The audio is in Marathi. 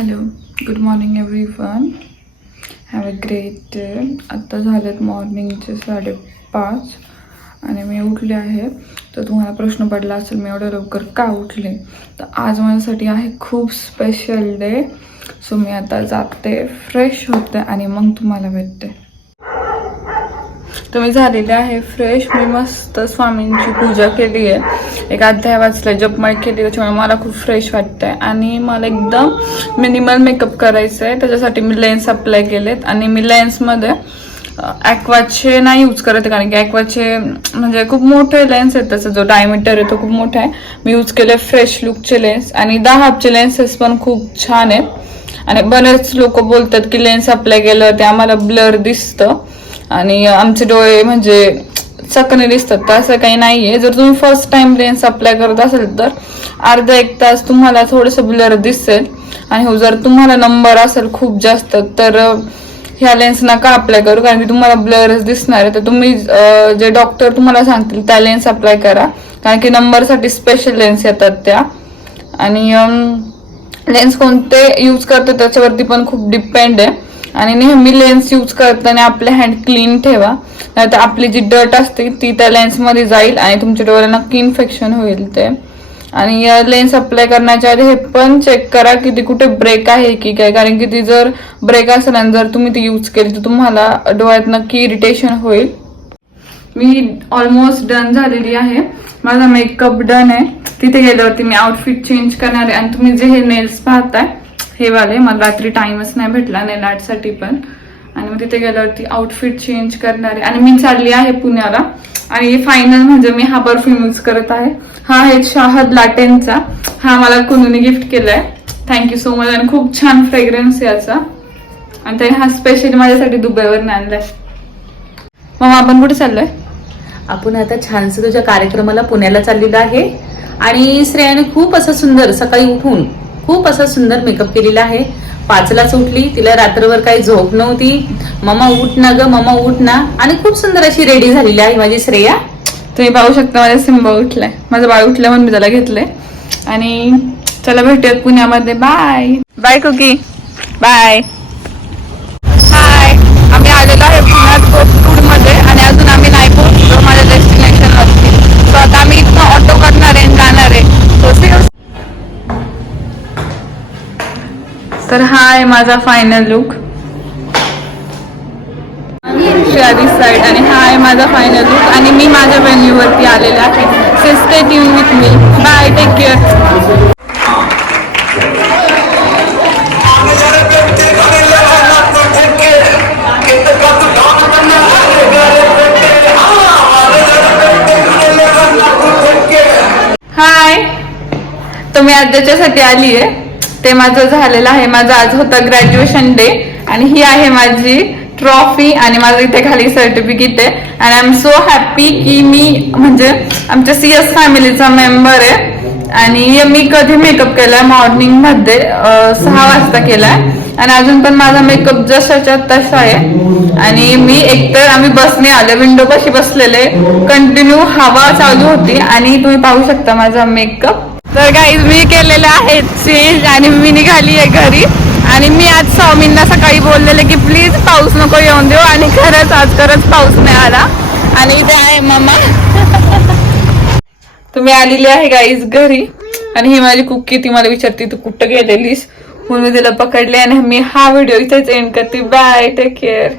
Hello, good morning everyone. Have a great day. आत्ता झालेत मॉर्निंगचे 5:30 आणि मी उठले आहे. तर तुम्हाला प्रश्न पडला असेल मी एवढ्या लवकर का उठले. तर आज माझ्यासाठी आहे खूप स्पेशल डे. सो मी आता जाते, फ्रेश होते आणि मग तुम्हाला भेटते. तर मी झालेले आहे फ्रेश. मी मस्त स्वामींची पूजा केली आहे, एक अध्याय वाचला, जपमाळ केली, त्याच्यामुळे मला खूप फ्रेश वाटतंय. आणि मला एकदम मिनिमल मेकअप करायचं आहे, त्याच्यासाठी मी लेन्स अप्लाय केलेत. आणि मी लेन्समध्ये ॲक्वाचे नाही यूज करत आहे, कारण की ॲक्वाचे म्हणजे खूप मोठे लेन्स आहेत, त्याचा जो डायमीटर आहे तो खूप मोठा आहे. मी यूज केले फ्रेश लुकचे लेन्स आणि 10 लेन्सेस पण खूप छान आहेत. आणि बरेच लोक बोलतात की लेन्स अप्लाय केलं ते आम्हाला ब्लर दिसतं आणि आमचे डोळे म्हणजे चकने दिसतात. तर असं काही नाहीये. जर तुम्ही फर्स्ट टाइम लेन्स अप्लाय करत असेल तर अर्धा एक तास तुम्हाला थोडंसं ब्लर दिसेल. आणि हो, जर तुम्हाला नंबर असेल खूप जास्त तर ह्या लेन्स नका अप्लाय करू, कारण की तुम्हाला ब्लरच दिसणार आहे. तर तुम्ही जे डॉक्टर तुम्हाला सांगतील त्या लेन्स अप्लाय करा, कारण की नंबरसाठी स्पेशल लेन्स येतात त्या. आणि लेन्स कोणते यूज करतो त्याच्यावरती पण खूप डिपेंड आहे. आणि नेहमी लेन्स यूज करताना आपले हँड क्लीन ठेवा, नाहीतर आपली जी डर्ट असते ती त्या लेन्समध्ये जाईल आणि तुमच्या डोळ्याला नक्की इन्फेक्शन होईल ते. आणि लेन्स अप्लाय करण्याच्या आधी हे पण चेक करा की ती कुठे ब्रेक आहे की काय, कारण की ती जर ब्रेक असेल आणि जर तुम्ही ती यूज केली तर तुम्हाला डोळ्यात नक्की इरिटेशन होईल. मी ऑलमोस्ट डन झालेली आहे, माझा मेकअप डन आहे. तिथे गेल्यावरती मी आउटफिट चेंज करणार आहे. आणि तुम्ही जे हे नेल्स पाहताय हे वाले, मला रात्री टाइमच नाही भेटला नेल आर्टसाठी पण. आणि मग तिथे गेल्यावरती आउटफिट चेंज करणार आहे आणि मी चालली आहे पुण्याला. आणि फायनल म्हणजे मी हा परफ्यूम यूज करत आहे. हा आहे शाहद लाटेंचा. हा मला कुणीने गिफ्ट केलाय, थँक्यू सो मच. आणि खूप छान फ्रेग्रन्स याचा. आणि त्याने हा स्पेशली माझ्यासाठी दुबईवरून आणलाय. मग आपण कुठे चाललोय? आपण आता छानसं तुझ्या कार्यक्रमाला पुण्याला चाललेलो आहे. आणि श्रेयाने खूप असं सुंदर सकाळी उठून खूप असा सुंदर मेकअप केलेला आहे. 5लाच उठली, तिला रात्रभर काही झोप नव्हती. मम्मा उठ ना ग, मम्मा उठ ना. आणि खूप सुंदर अशी रेडी झालेली आहे माझी श्रेया. तुम्ही पाहू शकता माझा सिंबा उठलाय, माझं बाळ उठलं म्हणून मी त्याला घेतलंय. आणि चला भेटूयात पुण्यामध्ये. Bye bye cookie, bye. Hi, आम्ही आलेलो आहे पुण्यात कोथरूडमध्ये आणि अजून आम्ही नाही पोहोचलो माझ्या डेस्टिनेशनवरती. सो आता आम्ही इथं ऑटो करणार आहे, जाणार आहे. तर हा आहे माझा फायनल लुक, शादी साईड. आणि हा आहे माझा फायनल लुक. आणि मी माझ्या व्हेन्यूवरती आलेले आहे. So stay tune with me. Bye, take care. Hi, तर मी आज त्याच्यासाठी आली आहे. ते माझं झालेलं आहे. माझा आज होता ग्रॅज्युएशन डे आणि ही आहे माझी ट्रॉफी आणि माझं इथे खाली सर्टिफिकेट आहे. आणि आय एम सो हॅपी की मी म्हणजे आमच्या CS फॅमिलीचा मेंबर आहे. आणि मी कधी मेकअप केलाय मॉर्निंग मध्ये 6 वाजता केलाय. आणि अजून पण माझा मेकअप जशाच्या तसा आहे. आणि मी एकतर आम्ही बसने आले, विंडो पाशी बसलेले, कंटिन्यू हवा चालू होती. आणि तुम्ही पाहू शकता माझा मेकअप. तर गाईज मी केलेले आहेत चेंज आणि मी निघाली आहे घरी. आणि मी आज स्वामींना सकाळी बोललेले की प्लीज पाऊस नको येऊन देऊ. आणि खरंच पाऊस नाही आला. आणि इथे आहे मम्मा. तुम्ही आलेली आहे गाईज घरी. आणि ही माझी कुकी, ती मला विचारते तू कुठं गेलेलीस, म्हणून मी तिला पकडले. आणि मी हा व्हिडिओ इथेच एंड करते. Bye, take care.